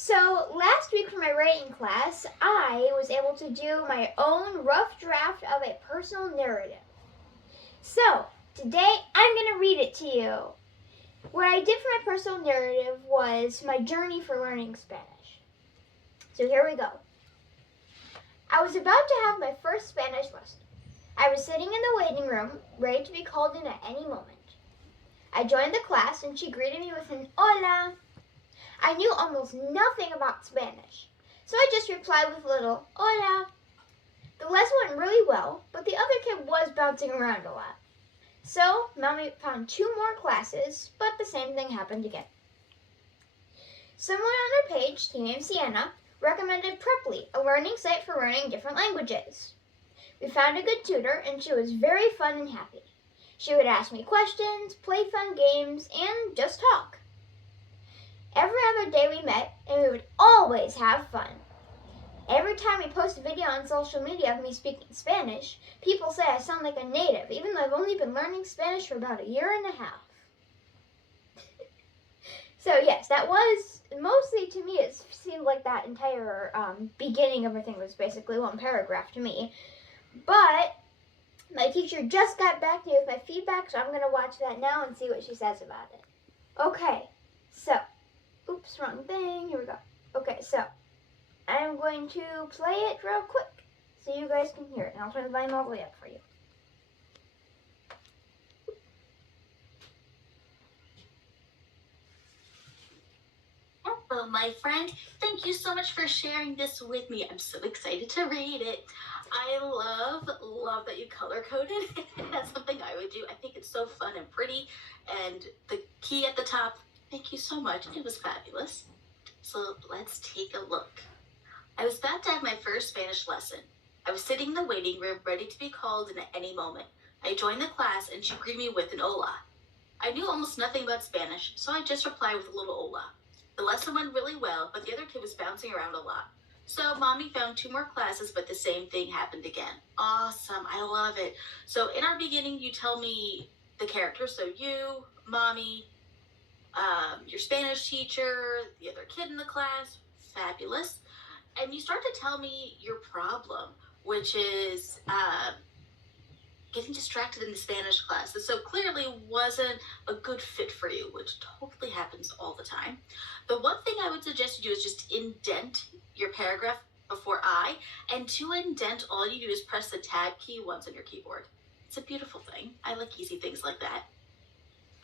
So last week for my writing class, I was able to do my own rough draft of a personal narrative. So today I'm going to read it to you. What I did for my personal narrative was my journey for learning Spanish. So here we go. I was about to have my first Spanish lesson. I was sitting in the waiting room, ready to be called in at any moment. I joined the class and she greeted me with an hola. I knew almost nothing about Spanish, so I just replied with a little hola. The lesson went really well, but the other kid was bouncing around a lot. So, Mommy found 2 more classes, but the same thing happened again. Someone on our page, Team named Sienna, recommended Preply, a learning site for learning different languages. We found a good tutor, and she was very fun and happy. She would ask me questions, play fun games, and just talk. Every other day we met, and we would always have fun. Every time we post a video on social media of me speaking Spanish, people say I sound like a native, even though I've only been learning Spanish for about a year and a half. So yes, that was, mostly to me, it seemed like that entire beginning of everything was basically one paragraph to me. But my teacher just got back to me with my feedback, so I'm going to watch that now and see what she says about it. Okay, so, oops, wrong thing, here we go. Okay, so, I'm going to play it real quick so you guys can hear it, and I'll turn the volume all the way up for you. Hello, my friend. Thank you so much for sharing this with me. I'm so excited to read it. I love that you color coded. That's something I would do. I think it's so fun and pretty. And the key at the top, thank you so much. It was fabulous. So let's take a look. I was about to have my first Spanish lesson. I was sitting in the waiting room, ready to be called in at any moment. I joined the class and she greeted me with an hola. I knew almost nothing about Spanish, so I just replied with a little hola. The lesson went really well, but the other kid was bouncing around a lot. So Mommy found 2 more classes, but the same thing happened again. Awesome, I love it. So in our beginning, you tell me the characters. So you, Mommy, your Spanish teacher, the other kid in the class, fabulous. And you start to tell me your problem, which is getting distracted in the Spanish class. And so clearly wasn't a good fit for you, which totally happens all the time. The one thing I would suggest you do is just indent your paragraph before I, and to indent, all you do is press the tab key once on your keyboard. It's a beautiful thing. I like easy things like that.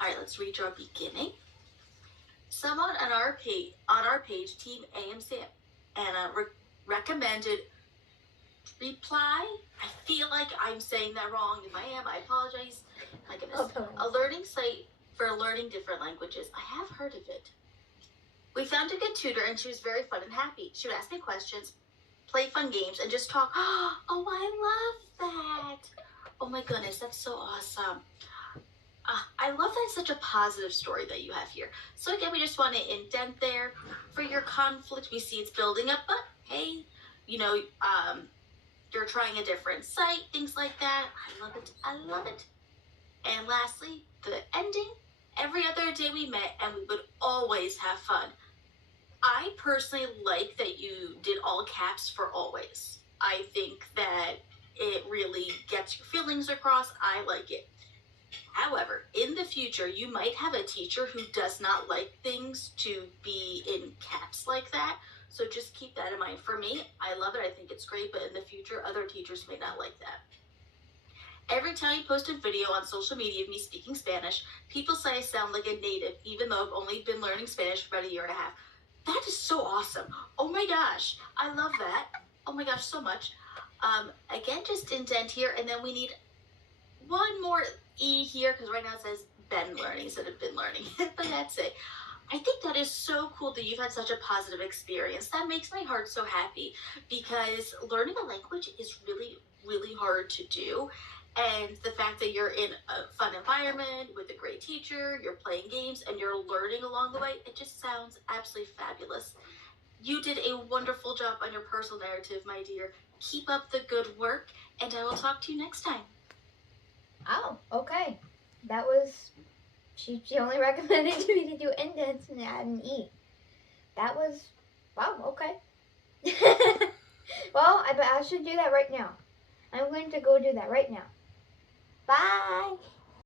All right, let's read our beginning. Someone on our page, Team AMC, Anna recommended reply. I feel like I'm saying that wrong. If I am, I apologize. My goodness. A learning site for learning different languages. I have heard of it. We found a good tutor and she was very fun and happy. She would ask me questions, play fun games, and just talk. Oh, I love that. Oh my goodness, that's so awesome. I love that it's such a positive story that you have here. So again, we just want to indent there. For your conflict, we see it's building up, but hey, you're trying a different site, things like that. I love it. I love it. And lastly, the ending. Every other day we met and we would always have fun. I personally like that you did all caps for always. I think that it really gets your feelings across. I like it. However, in the future, you might have a teacher who does not like things to be in caps like that. So just keep that in mind. For me, I love it. I think it's great. But in the future, other teachers may not like that. Every time I post a video on social media of me speaking Spanish, people say I sound like a native, even though I've only been learning Spanish for about a year and a half. That is so awesome. Oh my gosh. I love that. Oh my gosh, so much. Again, just indent here. And then we need one more E here, because right now it says been learning instead of been learning. But that's it. I think that is so cool that you've had such a positive experience. That makes my heart so happy, because learning a language is really, really hard to do. And the fact that you're in a fun environment with a great teacher, you're playing games, and you're learning along the way, it just sounds absolutely fabulous. You did a wonderful job on your personal narrative, my dear. Keep up the good work, and I will talk to you next time. Oh, okay. That was, she only recommended me to do indents and add an E. That was Wow, okay. Well, I should do that right now. I'm going to go do that right now. Bye.